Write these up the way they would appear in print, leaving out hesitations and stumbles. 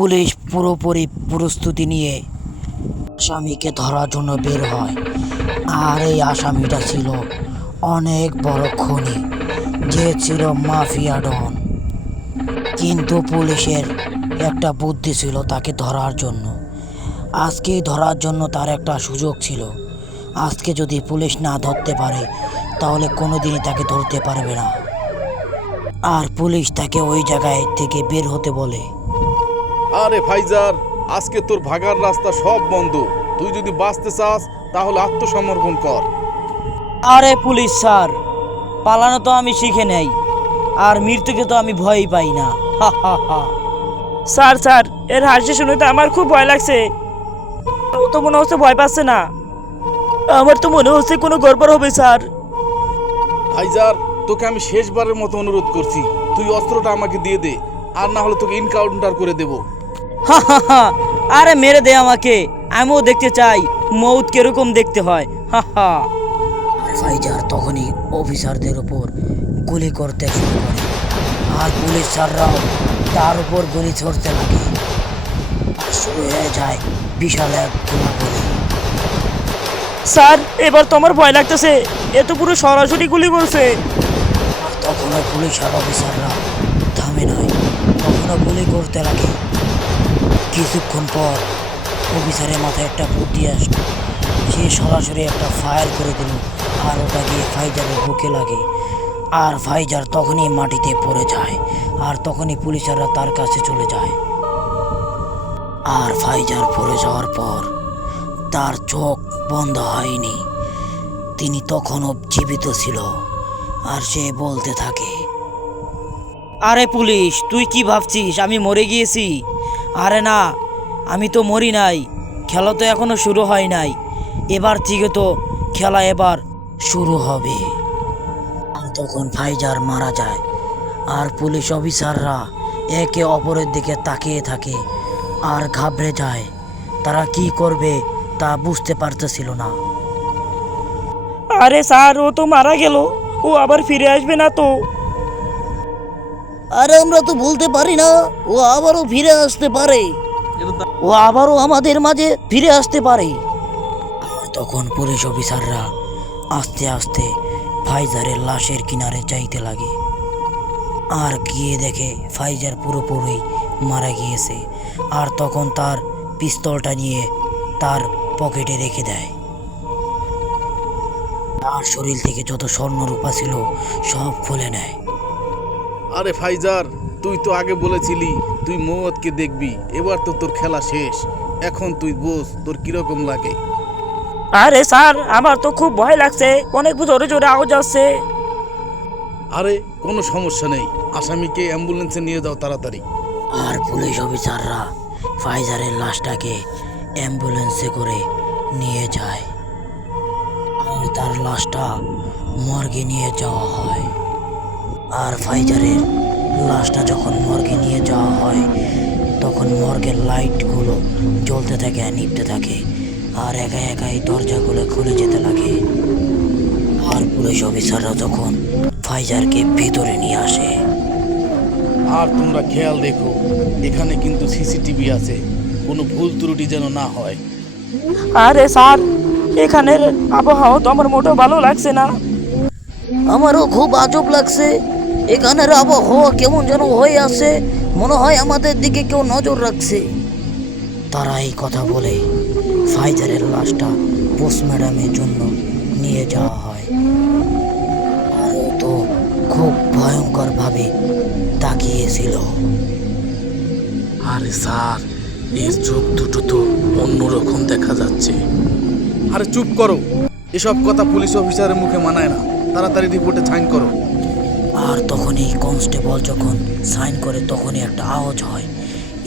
Police পুরোপুরি প্রস্তুতি নিয়ে আসামিকে ধরার জন্য বের হয়। আর এই আসামিটা ছিল অনেক বড় খুনি, যে ছিল মাফিয়া ডন। কিন্তু পুলিশের একটা বুদ্ধি ছিল তাকে ধরার জন্য। আজকেই ধরার জন্য তার একটা সুযোগ ছিল। আজকে যদি পুলিশ না ধরতে পারে তাহলে কোনোদিনই তাকে ধরতে পারবে না। আর পুলিশ তাকে ওই জায়গায় থেকে বের হতে বলে। আরে ফাইজার, আজকে তোর ভাগার রাস্তা সব বন্ধ। তুই যদি বাঁচতে চাস তাহলে আত্মসমর্পণ কর। আরে পুলিশ স্যার, পালানো তো আমি শিখে নেই, আর মৃত্যুকে তো আমি ভয়ই পাই না। হা হা হা। স্যার স্যার, এর হাসি শুনে তো আমার খুব ভয় লাগছে। ও তো মনে হচ্ছে ভয় পাচ্ছে না। আমার তো মনে হচ্ছে কোনো গড়বড় হবে স্যার। ফাইজার, তোকে আমি শেষবারের মতো অনুরোধ করছি, তুই অস্ত্রটা আমাকে দিয়ে দে, আর না হলে তোকে ইনকাউন্টার করে দেব। হা হা হা। আরে মেরে দে আমাকে, আমিও দেখতে চাই মৌত কিরকম দেখতে হয়। হা হা। ফাইজার তখনই অফিসারদের উপর গুলি করতে শুরু করে, আর পুলিশ স্যাররাও তার উপর গুলি ছড়তে লাগে। আর শুরু হয়ে যায় বিশাল এক গোলাগুলি। স্যার, এবার তো আমার ভয় লাগতেছে। এ তো পুরো সরাসরি গুলি করছে। আর তখনও পুলিশ আর অফিসাররা থামে নাই, তখনও গুলি করতে লাগে। কিছুক্ষণ পর অফিসারের মাথায় একটা বুদ্ধি আসলো। সে সরাসরি একটা ফায়ার করে দিল, আর ওটা গিয়ে ফাইজারের বুকে লাগে। আর ফাইজার তখনই মাটিতে পড়ে যায়, আর তখনই পুলিশাররা তার কাছে চলে যায়। আর ফাইজার পড়ে যাওয়ার পর তার চোখ বন্ধ হয়নি, তিনি তখনও জীবিত ছিল। আর সে বলতে থাকে, আরে পুলিশ, তুই কি ভাবছিস আমি মরে গিয়েছি? আরে না, আমি তো মরি নাই। খেলা তো এখনো শুরু হয় নাই, এবার থেকে তো খেলা এবার শুরু হবে। আর তখন ফাইজার মারা যায়, আর পুলিশ অফিসাররা একে অপরের দিকে তাকিয়ে থাকে আর ঘাবড়ে যায়। তারা কি করবে তা বুঝতে পারতেছিল না। আরে স্যার, ও তো মারা গেল, ও আবার ফিরে আসবে না তো? আরে আমরা তো বলতে পারি না, ও আবারও ফিরে আসতে পারে, ও আবারও আমাদের মাঝে ফিরে আসতে পারে। আর তখন পুলিশ অফিসাররা আস্তে আস্তে ফাইজারের লাশের কিনারে যাইতে লাগে, আর গিয়ে দেখে ফাইজার পুরোপুরি মারা গিয়েছে। আর তখন তার পিস্তলটা নিয়ে তার পকেটে রেখে দেয়। তার শরীর থেকে যত স্বর্ণ রূপা ছিল সব খুলে নেয়। আরে ফাইজার, তুই তো আগে বলেছিলি তুই মৌতকে দেখবি, এবার তো তোর খেলা শেষ। এখন তুই বোঝ তোর কিরকম লাগে। আরে স্যার, আমার তো খুব ভয় লাগছে, অনেক জোরে জোরে আওয়াজ আসছে। আরে কোনো সমস্যা নেই, আসামিকে অ্যাম্বুলেন্সে নিয়ে যাও তাড়াতাড়ি। আর পুলিশ অফিসাররা ফাইজারের লাশটাকে অ্যাম্বুলেন্সে করে নিয়ে যায়, আর তার লাশটা মর্গে নিয়ে যাওয়া হয়। আর ফাইজারের লাশটা যখন মর্গে নিয়ে যাওয়া হয় তখন মর্গের লাইটগুলো জ্বলতে থাকে আর নিভতে থাকে, আর একা একাই দরজাগুলো খুলে যেতে লাগে। আর পুলিশ অফিসাররা তখন ফাইজারকে ভিতরে নিয়ে আসে। আর তোমরা খেয়াল রেখো, এখানে কিন্তু সিসিটিভি আছে, কোনো ভুল ত্রুটি যেন না হয়। আরে স্যার, এখানের আবহাওয়া তো আমার মোটেও ভালো লাগছে না। আমারও খুব আজব লাগছে, এখানের আবহাওয়া কেমন যেন হয়ে আছে, মনে হয় আমাদের দিকে কেউ নজর রাখছে। তারা এই কথা বলে ফাইজারের লাশটা পোস্টমর্টমের জন্য নিয়ে যাওয়া হয়। আর ও তো খুব ভয়ঙ্করভাবে তাকিয়েছিল। আরে স্যার, এর চোখ দুটো তো অন্যরকম দেখা যাচ্ছে। আরে চুপ করো, এসব কথা পুলিশ অফিসারের মুখে মানায় না, তাড়াতাড়ি রিপোর্টে সাইন করো। আর তখনই কনস্টেবল যখন সাইন করে তখনই একটা আওয়াজ হয়।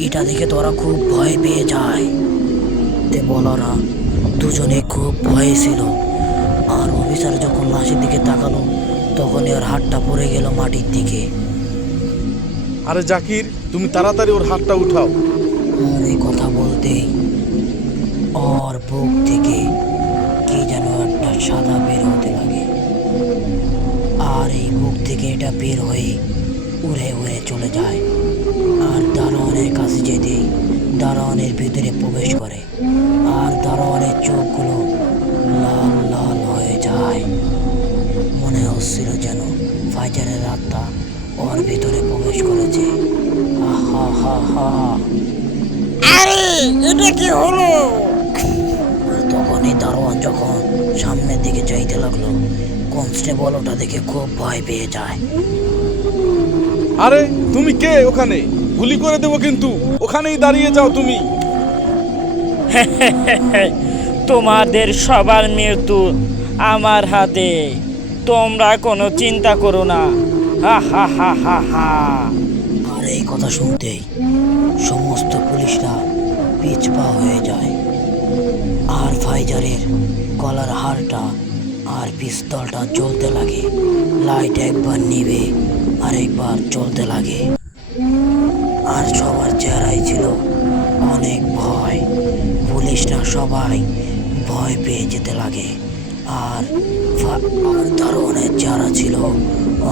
এটা দেখে তো ওরা খুব ভয় পেয়ে যায়। বলারা দুজনে খুব ভয়ে ছিল। আর অফিসার যখন লাশের দিকে তাকালো তখনই ওর হাতটা পড়ে গেল মাটির দিকে। আরে জাকির, তুমি তাড়াতাড়ি ওর হাতটা উঠাও। আর এই কথা বলতেই ওর বুক থেকে কি যেন একটা সাদা বের হতে লাগে, আর এই বুক থেকে এটা বের হয়ে উড়ে উড়ে চলে যায়। আর দারোয়ানের কাছে যেতেই দারোয়ানের ভিতরে প্রবেশ করে, আর দারোয়ানের চোখগুলো লাল লাল হয়ে যায়। মনে হচ্ছিল যেন ফাইজারের আত্মা ওর ভিতরে প্রবেশ করেছে। আহা হা হা। আরে এটা কি হলো? আর তখনই দারোয়ান যখন সামনের দিকে যাইতে লাগলো, কনস্টেবল ওটা দেখে খুব ভয় পেয়ে যায়। আরে তুমি কে ওখানে? গুলি করে দেবো কিন্তু, ওখানেই দাঁড়িয়ে যাও তুমি। তোমাদের সবার মৃত্যু আমার হাতে, তোমরা কোনো চিন্তা করো না। হা হা হা হা হা। আর এই কথা শুনতেই সমস্ত পুলিশরা পিছপা হয়ে যায়, আর ফাইজারের গলার হারটা আর পিস্তলটা জ্বলতে লাগে। লাইট একবার নিভে আর একবার জ্বলতে লাগে, আর সবার চেহারাই ছিল অনেক ভয়। পুলিশরা সবাই ভয় পেয়ে যেতে লাগে, আর দারোয়ানের চেহারা ছিল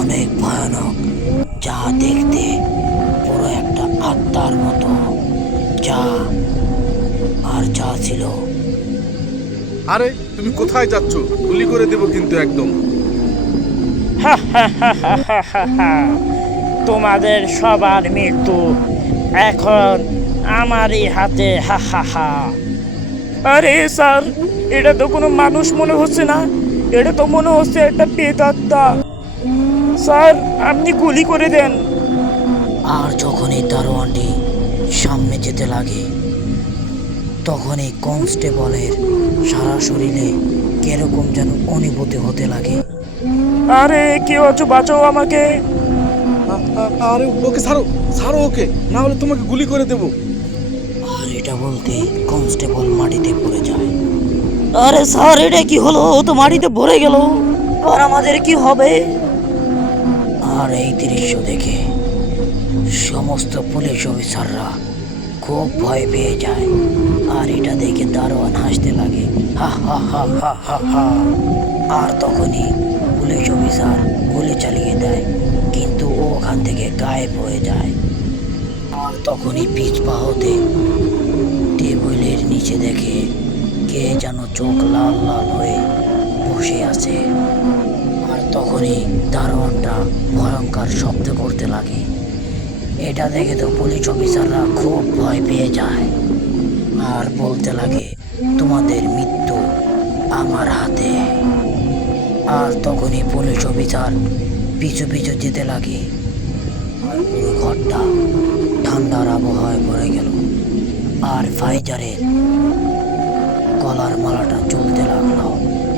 অনেক ভয়ানক, যা দেখতে পুরো একটা আত্মার মতো। যা ছিল। আরে তুমি কোথায় যাচ্ছ? গুলি করে দেবো কিন্তু একদম। তোমাদের সবার মৃত্যু এখন আমারই হাতে। হা হা হা। আরে স্যার, এটা তো কোনো মানুষ মনে হচ্ছে না, এটা তো মনে হচ্ছে একটা প্রেতাত্মা। স্যার আপনি গুলি করে দেন। আর যখনই দারোয়ানটি সামনে যেতে লাগে, তখনই কনস্টেবলের সারা শরীরে কিরকম যেন অনুভূতি হতে লাগে। আরে কেউ আছো, বাঁচাও আমাকে। আরে ওকে ছাড়ো, ছাড়ো ওকে, না হলে তোমাকে গুলি করে দেবো। আর এটা বলতে কনস্টেবল মাটিতে পড়ে যায়। আরে স্যার এটা কি হলো? ও তো মাটিতে পড়ে গেল, আর আমাদের কি হবে? আর এই দৃশ্য দেখে সমস্ত পুলিশ অফিসাররা খুব ভয় পেয়ে যায়, আর এটা দেখে দারোয়ান হাসতে লাগে। হা হা হা হা হা হা। আর তখনই পুলিশ অফিসার গুলি চালিয়ে দেয়, কিন্তু ও ওখান থেকে গায়েব হয়ে যায়। আর তখনই পিছপা হতে টেবিলের নিচে দেখে কে যেন চোখ লাল লাল হয়ে বসে আছে। আর তখনই দারোয়ানটা ভয়ঙ্কর শব্দ করতে লাগে। এটা দেখে তো পুলিশ অফিসাররা খুব ভয় পেয়ে যায়, আর বলতে লাগে তোমাদের মৃত্যু আমার হাতে। আর তখনই পুলিশ অফিসার পিছু পিছু যেতে লাগে, আর পুরো ঘরটা ঠান্ডার আবহাওয়ায় ভরে গেল, আর ফাইজারের গলার মালাটা চলতে লাগলো।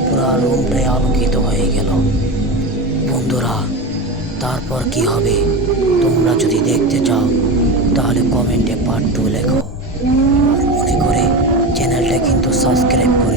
পুরো রুমটাই আলোকিত হয়ে গেল। বন্ধুরা, তারপর কি হবে তোমরা যদি দেখতে চাও তাহলে কমেন্টে পার্ট 2 লেখো। আর মনে করে চ্যানেলটা কিন্তু সাবস্ক্রাইব করে